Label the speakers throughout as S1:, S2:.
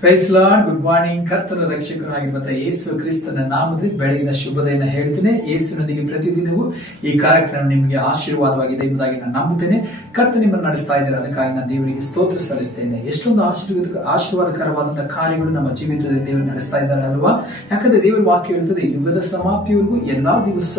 S1: Price lord good morning ಕರ್ತನ ರಕ್ಷಕರಾಗಿರುವಂತಹ ಯೇಸು ಕ್ರಿಸ್ತನ ನಾಮದಲ್ಲಿ ಬೆಳಗಿನ ಶುಭದೆಯನ್ನು ಹೇಳ್ತೇನೆ. ಯೇಸುನೊಂದಿಗೆ ಪ್ರತಿದಿನವೂ ಈ ಕಾರ್ಯಕ್ರಮ ನಿಮಗೆ ಆಶೀರ್ವಾದವಾಗಿದೆ ಎಂಬುದಾಗಿ ನಾನು ನಂಬುತ್ತೇನೆ. ಕರ್ತ ನಿಮ್ಮನ್ನು ನಡೆಸ್ತಾ ಇದ್ದಾರೆ. ಅದಕ್ಕಾಗಿ ನಾನು ದೇವರಿಗೆ ಸ್ತೋತ್ರ ಸಲ್ಲಿಸ್ತೇನೆ ಎಷ್ಟೊಂದು ಆಶೀರ್ವಾದ ಆಶೀರ್ವಾದಕರವಾದಂತಹ ಕಾರ್ಯಗಳು ನಮ್ಮ ಜೀವಿತದಲ್ಲಿ ದೇವರು ನಡೆಸ್ತಾ ಇದ್ದಾರೆ ಅಲ್ವಾ? ಯಾಕಂದ್ರೆ ದೇವರ ವಾಕ್ಯ ಹೇಳ್ತದೆ, ಯುಗದ ಸಮಾಪ್ತಿಯವರೆಗೂ ಎಲ್ಲಾ ದಿವಸ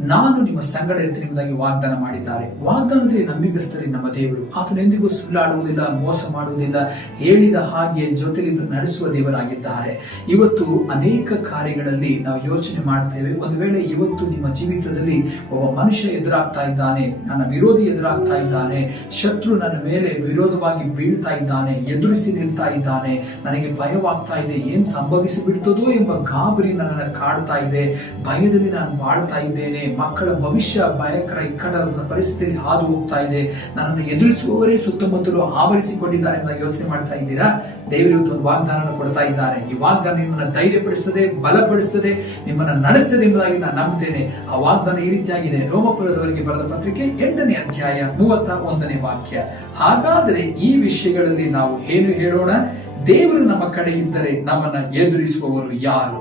S1: ನಾನು ನಿಮ್ಮ ಸಂಗಡ ಇರ್ತೇನೆ ಎಂಬುದಾಗಿ ವಾಗ್ದಾನ ಮಾಡಿದ್ದಾರೆ. ವಾಗ್ದಾನದಲ್ಲಿ ನಂಬಿಗಸ್ತರಿ ನಮ್ಮ ದೇವರು. ಆತನು ಎಂದಿಗೂ ಸುಳ್ಳಾಡುವುದಿಲ್ಲ, ಮೋಸ ಮಾಡುವುದಿಲ್ಲ. ಹೇಳಿದ ಹಾಗೆ ಜೊತೆಲಿದ್ದು ನಡೆಸುವ ದೇವರಾಗಿದ್ದಾರೆ. ಇವತ್ತು ಅನೇಕ ಕಾರ್ಯಗಳಲ್ಲಿ ನಾವು ಯೋಚನೆ ಮಾಡ್ತೇವೆ. ಒಂದು ವೇಳೆ ಇವತ್ತು ನಿಮ್ಮ ಜೀವಿತದಲ್ಲಿ ಒಬ್ಬ ಮನುಷ್ಯ ಎದುರಾಗ್ತಾ ಇದ್ದಾನೆ, ನನ್ನ ವಿರೋಧಿ ಎದುರಾಗ್ತಾ ಇದ್ದಾನೆ, ಶತ್ರು ನನ್ನ ಮೇಲೆ ವಿರೋಧವಾಗಿ ಬೀಳ್ತಾ ಇದ್ದಾನೆ, ಎದುರಿಸಿ ನಿಲ್ತಾ ಇದ್ದಾನೆ, ನನಗೆ ಭಯವಾಗ್ತಾ ಇದೆ, ಏನ್ ಸಂಭವಿಸಿ ಬಿಡ್ತದೋ ಎಂಬ ಗಾಬರಿ ನನ್ನನ್ನು ಕಾಡ್ತಾ ಇದೆ, ಭಯದಲ್ಲಿ ನಾನು ಬಾಳ್ತಾ ಇದ್ದೇನೆ, ಮಕ್ಕಳ ಭವಿಷ್ಯ ಭಯಕರ ಇಕ್ಕಡ ಪರಿಸ್ಥಿತಿಯಲ್ಲಿ ಹಾದು ಹೋಗ್ತಾ ಇದೆ, ನನ್ನನ್ನು ಎದುರಿಸುವವರೇ ಸುತ್ತಮುತ್ತಲು ಆವರಿಸಿಕೊಂಡಿದ್ದಾರೆ ಯೋಚನೆ ಮಾಡ್ತಾ ಇದ್ದೀರಾ? ದೇವರು ಇವತ್ತು ಒಂದು ವಾಗ್ದಾನ ಕೊಡ್ತಾ ಇದ್ದಾರೆ. ಈ ವಾಗ್ದಾನ ನಿಮ್ಮನ್ನ ಧೈರ್ಯಪಡಿಸ್ತದೆ, ಬಲಪಡಿಸ್ತದೆ, ನಿಮ್ಮನ್ನ ನಡೆಸ್ತದೆ ಎಂಬುದಾಗಿ ನಾನು ನಂಬುತ್ತೇನೆ ಆ ವಾಗ್ದಾನ ಈ ರೀತಿಯಾಗಿದೆ. ರೋಮಪುರದವರಿಗೆ ಬರೆದ ಪತ್ರಿಕೆ ಎಂಟನೇ ಅಧ್ಯಾಯ ಮೂವತ್ತ ಒಂದನೇ ವಾಕ್ಯ. ಹಾಗಾದರೆ ಈ ವಿಷಯಗಳಲ್ಲಿ ನಾವು ಏನು ಹೇಳೋಣ? ದೇವರು ನಮ್ಮ ಕಡೆ ಇದ್ದರೆ ನಮ್ಮನ್ನ ಎದುರಿಸುವವರು ಯಾರು?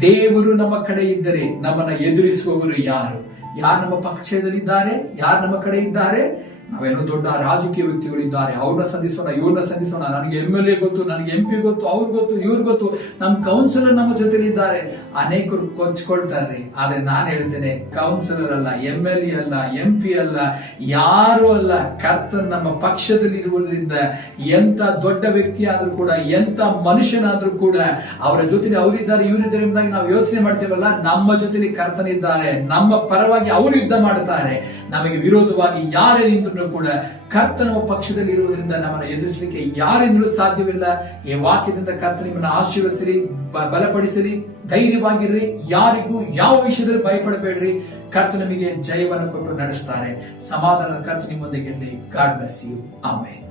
S1: ದೇವರು ನಮ್ಮ ಕಡೆ ಇದ್ದರೆ ನಮ್ಮನ್ನ ಎದುರಿಸುವವರು ಯಾರು? ಯಾರು ನಮ್ಮ ಪಕ್ಷದಲ್ಲಿದ್ದಾರೆ? ಯಾರು ನಮ್ಮ ಕಡೆ ಇದ್ದಾರೆ? ನಾವೇನೋ ದೊಡ್ಡ ರಾಜಕೀಯ ವ್ಯಕ್ತಿಗಳಿದ್ದಾರೆ, ಅವ್ರನ್ನ ಸಂಧಿಸೋಣ, ಇವ್ರನ್ನ ಸಂಧಿಸೋಣ, ನನಗೆ ಎಂ ಎಲ್ ಎ ಗೊತ್ತು, ನನಗೆ ಎಂ ಪಿ ಗೊತ್ತು, ಅವ್ರ ಗೊತ್ತು, ಇವ್ರ ಗೊತ್ತು ನಮ್ಮ ಕೌನ್ಸಿಲರ್ ನಮ್ಮ ಜೊತೆಲಿ ಇದ್ದಾರೆ ಅನೇಕರು ಕೊಚ್ಕೊಳ್ತಾರೆ, ಆದ್ರೆ ನಾನು ಹೇಳ್ತೇನೆ ಕೌನ್ಸಿಲರ್ ಅಲ್ಲ ಎಂ ಎಲ್ ಎ ಅಲ್ಲ ಎಂ ಪಿ ಅಲ್ಲ, ಯಾರು ಅಲ್ಲ, ಕರ್ತನ್ ನಮ್ಮ ಪಕ್ಷದಲ್ಲಿ ಇರುವುದರಿಂದ ಎಂತ ದೊಡ್ಡ ವ್ಯಕ್ತಿ ಆದ್ರೂ ಕೂಡ, ಎಂತ ಮನುಷ್ಯನಾದ್ರೂ ಕೂಡ, ಅವರ ಜೊತೆಲಿ ಅವರಿದ್ದಾರೆ ಇವರಿದ್ದಾರೆ ನಾವು ಯೋಚನೆ ಮಾಡ್ತೇವಲ್ಲ, ನಮ್ಮ ಜೊತೆಲಿ ಕರ್ತನಿದ್ದಾರೆ ನಮ್ಮ ಪರವಾಗಿ ಅವರು ಯುದ್ಧ ಮಾಡ್ತಾರೆ. ನಮಗೆ ವಿರೋಧವಾಗಿ ಯಾರೇ ನಿಂತರೂ ಕೂಡ ಕರ್ತನ ಪಕ್ಷದಲ್ಲಿ ಇರುವುದರಿಂದ ನಮ್ಮನ್ನು ಎದುರಿಸಲಿಕ್ಕೆ ಯಾರಿಂದಲೂ ಸಾಧ್ಯವಿಲ್ಲ. ಈ ವಾಕ್ಯದಿಂದ ಕರ್ತ ನಿಮ್ಮನ್ನು ಆಶೀರ್ವಸಿರಿ ಬ- ಬಲಪಡಿಸಲಿ ಧೈರ್ಯವಾಗಿರ್ರಿ, ಯಾರಿಗೂ ಯಾವ ವಿಷಯದಲ್ಲಿ ಭಯಪಡಬೇಡ್ರಿ ಕರ್ತ ನಮಗೆ ಜಯವನ್ನು ಕೊಟ್ಟು ನಡೆಸ್ತಾರೆ. ಸಮಾಧಾನದ ಕರ್ತ ನಿಮ್ಮೊಂದಿಗೆ ಗಾಡ್ ಬ್ಲೆಸ್ ಯು ಆಮೇಲೆ